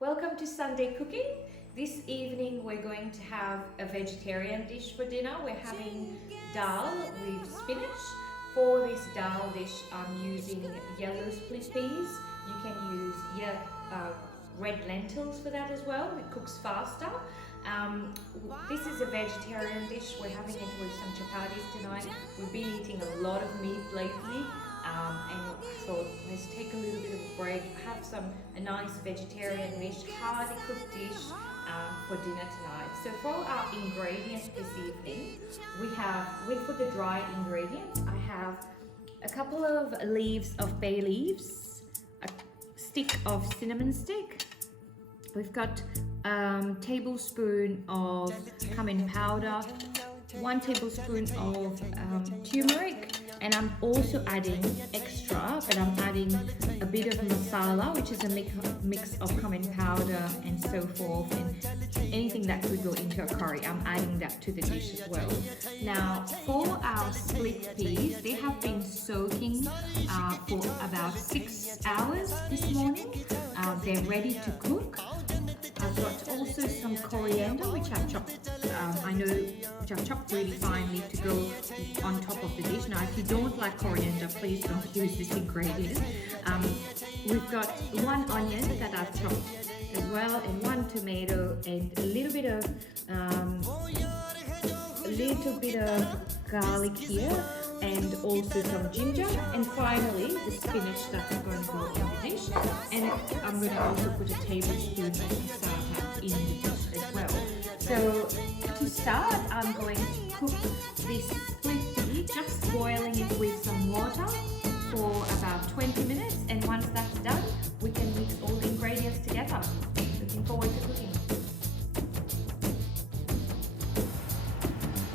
Welcome to Sunday cooking. This evening we're going to have a vegetarian dish for dinner. We're having dal with spinach. For this dal dish I'm using yellow split peas. You can use red lentils for that as well. It cooks faster. This is a vegetarian dish. We're having it with some chapatis tonight. We've been eating a lot of meat lately. And I thought, let's take a little bit of a break, have a nice vegetarian dish, hearty cooked dish for dinner tonight. So for our ingredients this evening, for the dry ingredients, I have a couple of leaves of bay leaves, a stick of cinnamon stick. We've got a tablespoon of cumin powder, 1 tablespoon of turmeric, and I'm also adding extra, but I'm adding a bit of masala, which is a mix of cumin powder and so forth, and anything that could go into a curry. I'm adding that to the dish as well. Now, for our split peas, they have been soaking for about 6 hours this morning. They're ready to cook. I've got also some coriander, which I've chopped. Which I've chopped really finely to go on top of the dish. Now, if you don't like coriander, please don't use this ingredient. We've got 1 onion that I've chopped as well, and 1 tomato, and a little bit of garlic here, and also some ginger, and finally the spinach that's going to go in the dish. And I'm going to also put a tablespoon of cassava in the dish as well. So to start, I'm going to cook this split pea, just boiling it with some water for about 20 minutes, and once that's done, we can mix all the ingredients together. Looking forward to cooking.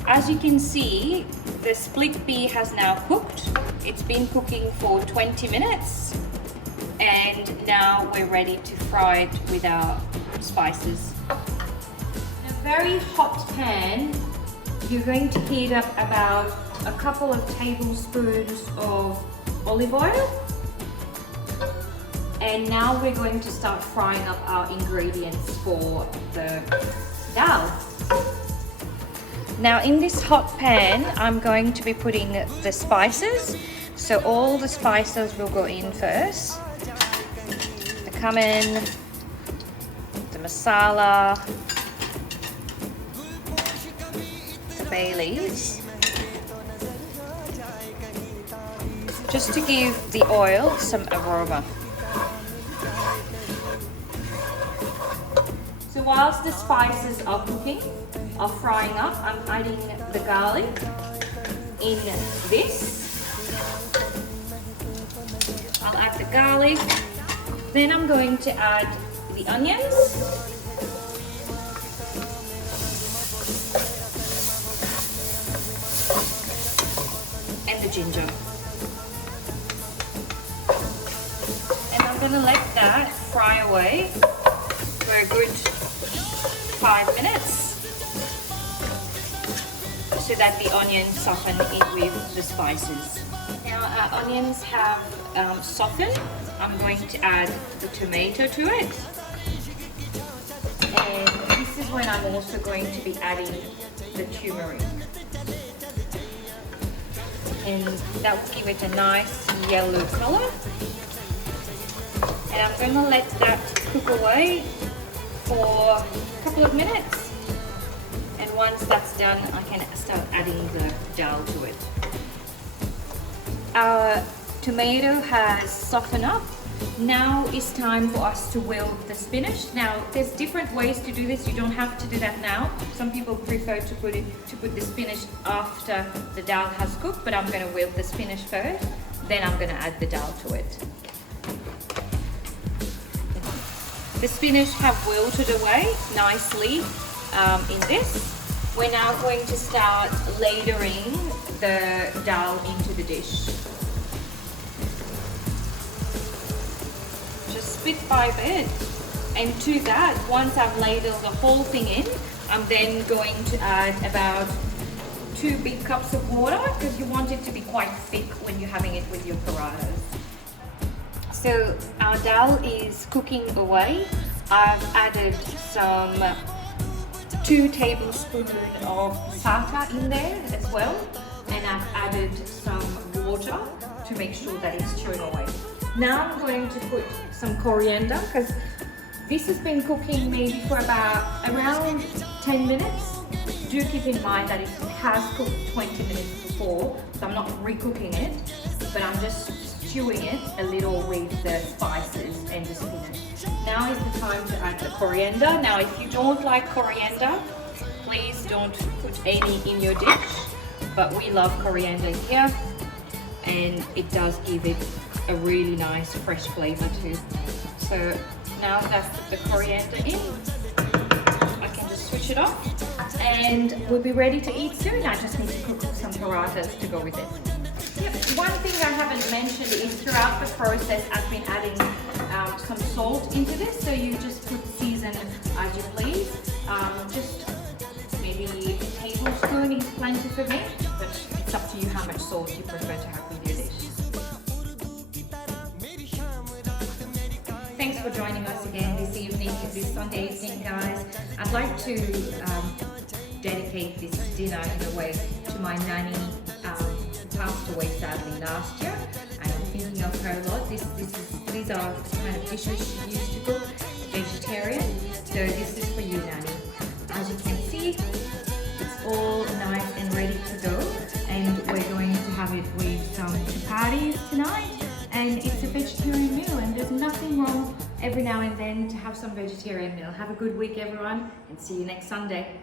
As you can see, the split pea has now cooked. It's been cooking for 20 minutes, and now we're ready to fry it with our spices. In a very hot pan, you're going to heat up about a couple of tablespoons of olive oil, and now we're going to start frying up our ingredients for the dal. Now, in this hot pan, I'm going to be putting the spices. So all the spices will go in first. The cumin, the masala, the bay leaves. Just to give the oil some aroma. So whilst the spices are cooking, are frying up, I'm adding the garlic in this. I'll add the garlic. Then I'm going to add the onions. And the ginger. And I'm going to let that fry away for a good 5 minutes, so that the onions soften in with the spices. Now our onions have softened. I'm going to add the tomato to it. And this is when I'm also going to be adding the turmeric. And that will give it a nice yellow color. And I'm going to let that cook away for a couple of minutes. And once that's done, I can start adding the dal to it. Our tomato has softened up. Now it's time for us to wilt the spinach. Now, there's different ways to do this. You don't have to do that now. Some people prefer to put the spinach after the dal has cooked, but I'm going to wilt the spinach first. Then I'm going to add the dal to it. The spinach have wilted away nicely in this. We're now going to start layering the dal into the dish. Just bit by bit. And to that, once I've ladled the whole thing in, I'm then going to add about 2 big cups of water, because you want it to be quite thick when you're having it with your paratas. So our dal is cooking away. I've added some 2 tablespoons of sata in there as well, and I've added some water to make sure that it's chewing away. Now I'm going to put some coriander, because this has been cooking maybe for around 10 minutes. Do keep in mind that it has cooked 20 minutes before, so I'm not recooking it, but I'm just stewing it a little with the spices and the spinach. Now is the time to add the coriander. Now if you don't like coriander, please don't put any in your dish, but we love coriander here, and it does give it a really nice fresh flavor too. So now that I've put the coriander in, I can just switch it off and we'll be ready to eat soon. I just need to cook some parathas to go with it. Yep. One thing I haven't mentioned is throughout the process I've been adding some salt into this, so you just put season as you please. Just maybe a tablespoon is plenty for me, but it's up to you how much salt you prefer to have with your dish. Thanks for joining us again this evening, this Sunday evening, guys. I'd like to dedicate this dinner in a way to my Nani, who passed away sadly last year, and I'm thinking of her a lot. These are the kind of dishes she used to cook, vegetarian. So this is for you, Nani. As you can see, it's all nice and ready to go, and we're going to have it with some chapatis tonight. And it's a vegetarian meal, and there's nothing wrong every now and then to have some vegetarian meal. Have a good week, everyone, and see you next Sunday.